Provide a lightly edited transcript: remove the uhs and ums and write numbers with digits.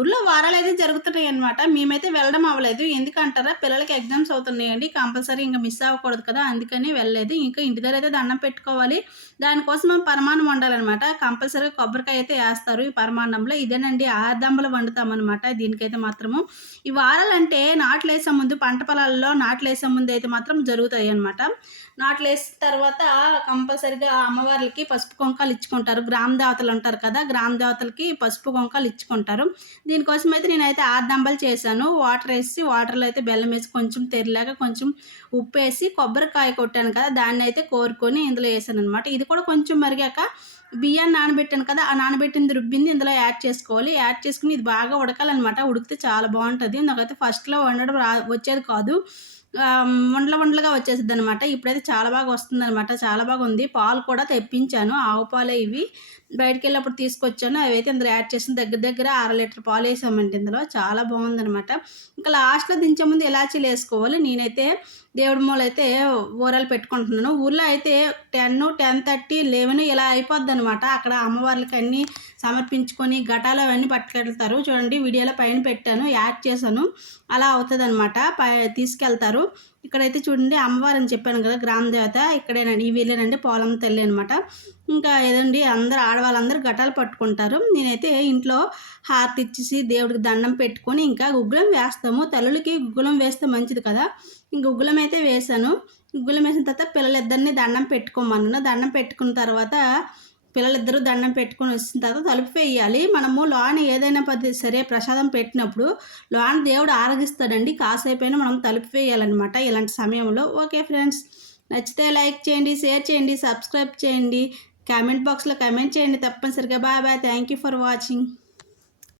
ఊర్లో వారాలైతే జరుగుతున్నాయన్నమాట. మేమైతే వెళ్ళడం అవ్వలేదు. ఎందుకంటారా పిల్లలకి ఎగ్జామ్స్ అవుతున్నాయండి. కంపల్సరీ ఇంక మిస్ అవ్వకూడదు కదా! అందుకని వెళ్ళలేదు. ఇంకా ఇంటి దగ్గరైతే దండం పెట్టుకోవాలి. దానికోసం మేము పరమాన్నం వండాలనమాట. కంపల్సరీగా కొబ్బరికాయ అయితే ఏస్తారు ఈ పరమాన్నంలో. ఇదేనండి ఆర్దంబలు వండుతామనమాట దీనికైతే మాత్రము. ఈ వారాలంటే నాట్లేసే ముందు పంట పొలాల్లో నాట్లేసే ముందైతే మాత్రం జరుగుతాయనమాట. నాట్లేసిన తర్వాత కంపల్సరీగా అమ్మవార్లకి పసుపు కుంకాలు ఇచ్చుకుంటారు. గ్రామ దేవతలు ఉంటారు కదా! గ్రామ దేవతలకి పసుపు కుంకాలు ఇచ్చుకుంటారు. దీనికోసమైతే నేనైతే ఆర్దంబలు చేశాను. వాటరేసి వాటర్‌లో అయితే బెల్లమేసి కొంచెం తెరిలాగా కొంచెం ఉప్పేసి కొబ్బరికాయ కొట్టాను కదా! దాన్నైతే కోరుకొని ఇందులో ఏసాననమాట. ఇది కూడా కొంచెం మరిగాక బియ్యాన్ని నానబెట్టాను కదా! ఆ నానబెట్టింది రుబ్బింది ఇందులో యాడ్ చేసుకోవాలి. యాడ్ చేసుకొని ఇది బాగా ఉడకాలనమాట. ఉడికితే చాలా బావుంటది. నాకైతే ఫస్ట్‌లో వండడం వచ్చేది కాదు. ఉండలు ఉండలుగా వచ్చేసిద్దనమాట. ఇప్పుడైతే చాలా బాగా వస్తుందనమాట. చాలా బాగుంది. పాలు కూడా తెప్పించాను. ఆవు పాలే ఇవి. బయటికెళ్ళినప్పుడు తీసుకొచ్చాను. అవైతే ఇందులో యాడ్ చేసి దగ్గర దగ్గర 1/2 లీటర్ పాలేసామండి ఇందులో. చాలా బావుందనమాట. ఇంకా లాస్ట్‌లో దించే ముందు ఇలాచీలేసుకోవాలి. నేనైతే దేవుడి మూలైతే ఊరలు పెట్టుకుంటున్నాను. ఊర్లో అయితే 10, 10:30, 11 ఇలా అయిపోద్దనమాట. అక్కడ అమ్మవార్లకి అన్నీ సమర్పించుకొని ఘటాలు అవన్నీ పట్టుకెళ్తారు. చూడండి వీడియోలో పైన పెట్టాను. యాడ్ చేశాను. అలా అవుతదనమాట. తీసుకెళ్తారు. ఇక్కడైతే చూడండి అమ్మవారని చెప్పాను కదా! గ్రామ దేవత ఇక్కడేనండి. వీళ్ళేనండి పోలమ్మ తల్లి అనమాట. ఇంకా ఏదండి అందరూ ఆడవాళ్ళందరూ ఘటాలు పట్టుకుంటారు. నేనైతే ఇంట్లో హారతి ఇచ్చేసి దేవుడికి దండం పెట్టుకొని ఇంకా గుగ్గులం వేస్తాము. తల్లులకి గుగ్గులం వేస్తే మంచిది కదా! ఇంక గుగ్గులం అయితే వేశాను. గుగ్గులం వేసిన తర్వాత పిల్లలిద్దరిని దండం పెట్టుకోమన్నాను. దండం పెట్టుకున్న తర్వాత పిల్లలిద్దరూ దండం పెట్టుకొని వచ్చిన తర్వాత తలుపు వేయాలి. మనము లోన ఏదైనా సరే ప్రసాదం పెట్టినప్పుడు లోన దేవుడు ఆరగిస్తాడండి. కాసేపైనా మనం తలుపు వేయాలన్నమాట ఇలాంటి సమయంలో. ఓకే ఫ్రెండ్స్, నచ్చితే లైక్ చేయండి, షేర్ చేయండి, సబ్స్క్రైబ్ చేయండి, కామెంట్ బాక్స్లో కామెంట్ చేయండి తప్పనిసరిగా. Bye bye. Thank you for watching.